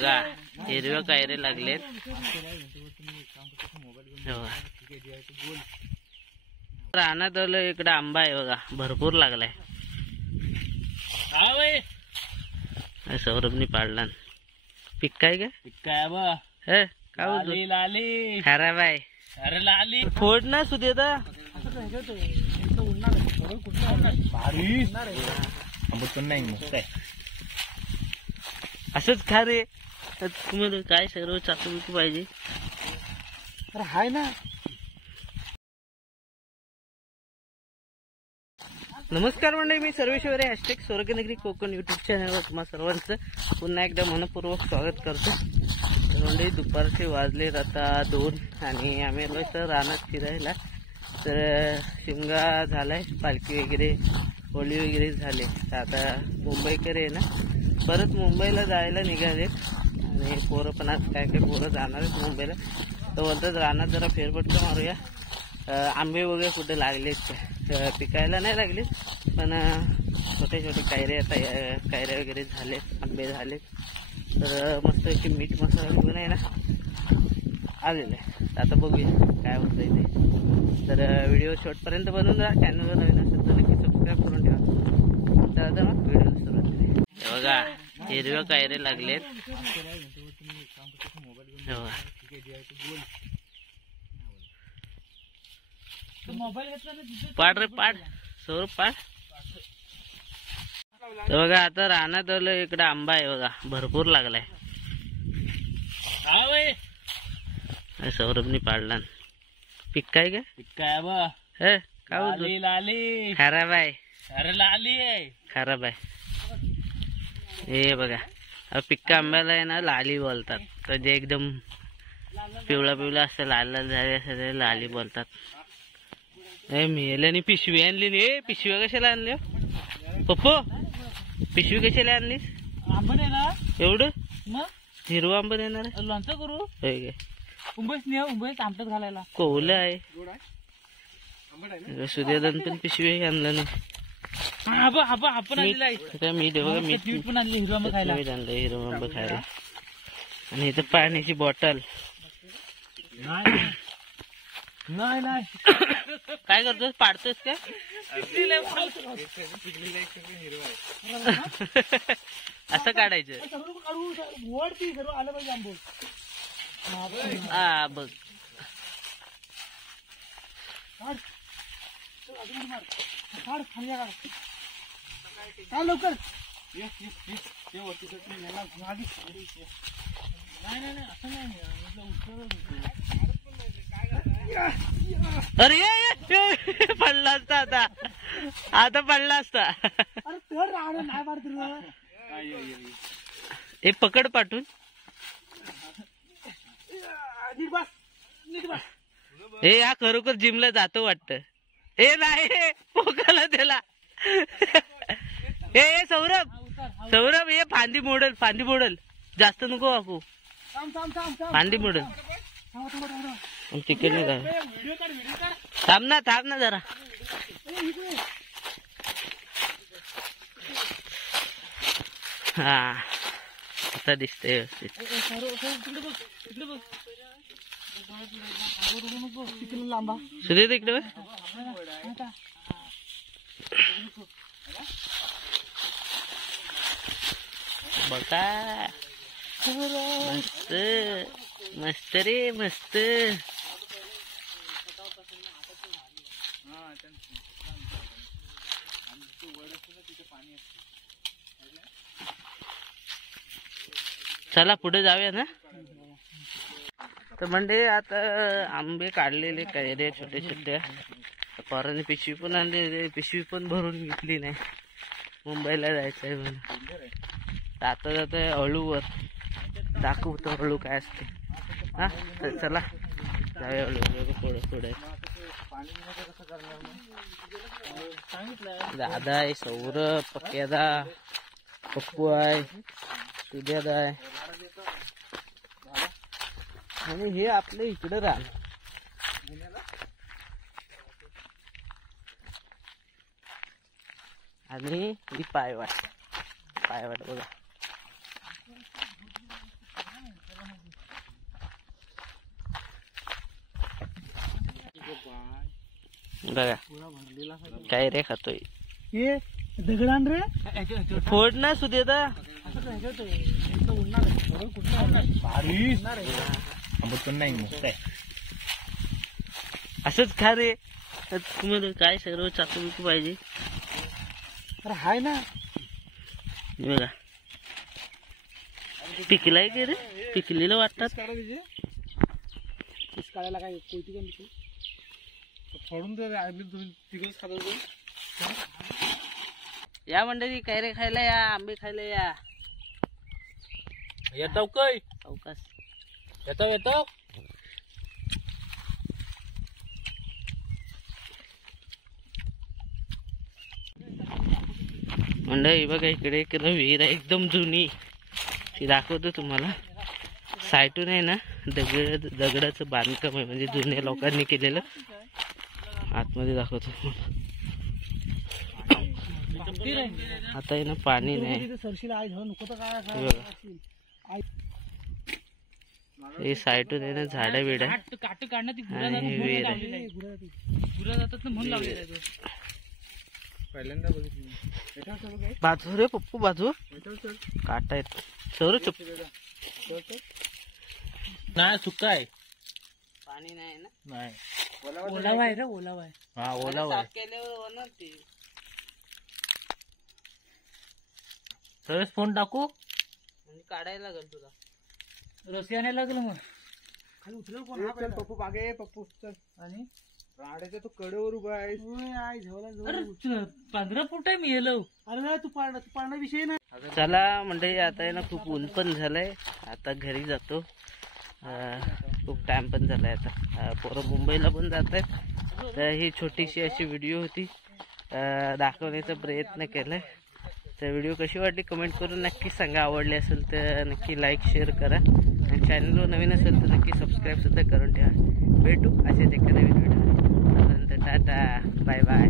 बघा हिरवे कायरे लागलेत. रानात आलो इकडे आंबा आहे बघा भरपूर लागलाय. सौरभनी पाडला पीक काय ग काय बा काय लाली खरा बाय अरे लाली फोड ना सुदेता भारी आंबट नाही मस्त आहे. असंच खा रे तुम्हाला काय सर्व चाकू बिकू पाहिजे. अरे हाय ना. नमस्कार मंडळी, मी सर्वेश्वर हॅशटॅग स्वर्गनगरी कोकण यूट्यूब चॅनलवर तुम्हा सर्वांचं पुन्हा एकदा मनपूर्वक स्वागत करतो. मंडळी दुपारचे वाजलेत आता 2 आणि आम्ही आलो तर रानात फिरायला. तर शिमगा झालाय, पालखी वगैरे होळी वगैरे झाले. तर आता मुंबईकर आहे ना परत मुंबईला जायला निघालेत आणि पोरं पण आज काय काय पोरं जाणार आहेत मुंबईला. तर बोलतात रानात जरा फेरफटका मारूया. आंबे वगैरे कुठे लागलेत पिकायला नाही लागले पण छोटे छोटे कायरे आता कायरे वगैरे झालेत, आंबे झालेत. तर मस्त मीठ मसाला घेऊन आहे ना आलेलं आहे. आता बघूया काय होतंय ते. तर व्हिडिओ शेवटपर्यंत बनवून राहा. चॅनलवर नवीन असेल तर नक्की सबस्क्राईब करून ठेवा. तर आता मग व्हिडिओ सुरुवात करूया. बघा हिरवे कायरे लागलेत. पाड रे पाड सौरभ पाड. तर बघा आता रानात आलो इकडे आंबा आहे बघा भरपूर लागलाय. सौरभनी पाडला पीक काय ग काय बा काय लाली खराब आहे. अरे लाली आहे खराब आहे. हे बघा पिक्का आंब्याला आहे ना लाली बोलतात. तर जे एकदम पिवळा पिवळा असतं लाल लाल झाले असं लाली बोलतात. मेल्याने पिशवी आणली नाही. पिशव्या कशाला आणल्या पप्पो? पिशवी कशाला आणलीस? आंबा आहे ना एवढं मग हिरवा आंबा देणार लोणचं करू. मुंबईच नाही मुंबईत आमच्यात घालायला कोवलं आहे. सूर्यदान पण पिशवी आणलं नाही. मीठ बघा मीठ पण आणले हिरवा आंबा खायला. मीठ आणलं हिरवा आंबा खायला. आणि इथं पाण्याची बॉटल. नाही नाही काय करतोस पाडतोस काय? असं काढायचं. हा बघ लवकर. अरे पडला असता आता. आता पडला असता. हे पकड पाठवून. हे या खरोखर जिमला जातो वाटत. हे नाही पोकाला त्याला. हे सौरभ सौरभ हे फांदी मोडल जास्त नको वाकू. फांदी मोडल तिकडे काय. थांब ना जरा. हा आता दिसतंय व्यवस्थित. सुधीर इकडे बघा मस्त मस्त रे मस्त. चला पुढे जाऊया ना. तर म्हणजे आता आंबे काढलेले काय रे छोटे छोटे. पोरांनी पिशवी पण आणली. पिशवी पण भरून घेतली नाही. मुंबईला जायचंय म्हणून. आता जातोय हळूवर. दाखवतो हळू काय असते. हा तर चला जाऊया हळू थोडं. दादा आहे, सौरभ, पक्यादा, पप्पू आहे, सुद्यादा आहे आणि हे आपलं इकडं रान. आणि ही पायवाट बघा. बघा काय रे खातोय ये दगडान रे फोड ना सुदेता असंच खा रे. तुम्हाला काय सर्व चाकू बिकू पाहिजे. अरे हाय ना बघा पिकलाय की रे. पिकलेलं वाटतात. काढायला काय कोयती का नको फोडून दे तुम्ही तिकडच खाता. या मंडळी कैरे खायला या. आंबे खायला या. येतो काय अवकाश येतो मंडळी बघा इकडे एक विहीर आहे एकदम जुनी. ती दाखवतो तुम्हाला. साईटून आहे ना दगडाचं बांधकाम आहे म्हणजे जुन्या लोकांनी केलेलं. आतमध्ये दाखवतो. आता आहे ना पाणी नाही. हे साईटून आहे ना झाडं बिड आणि विहीर आहे. बाजू रे पप्पू बाजू काटा आहेत. सर चुप नाही सुक्का आहे. पाणी नाही ना. नाही ओलावा आहे का ओलावा आहे. हा ओलावा आहे. केल्यावर होणार ते. सगळेच फोन टाकू म्हणजे काढायला लागेल तुला. रसी आणायला लागलं मग खाली उचल कोण. पप्पू बागे पप्पू चल. आणि राड्याच्या तो कडेवर उभा आहे. 15 फूट आहे मी येलो. अरे तू पाळणा विषय ना. चला म्हणजे आता आहे ना खूप ऊन पण झालंय. आता घरी जातो. खूप टाइम पण झालाय. आता पोरं मुंबईला पण जात आहेत. तर ही छोटीशी अशी व्हिडिओ होती. दाखवण्याचा प्रयत्न केलाय. तर व्हिडिओ कशी वाटली कमेंट करून नक्की सांगा. आवडली असेल तर नक्की लाईक शेअर करा. आणि चॅनलवर नवीन असेल तर नक्की सबस्क्राईब सुद्धा करून ठेवा. भेटू असेच एका नवीन व्हिडिओ. Tata bye bye.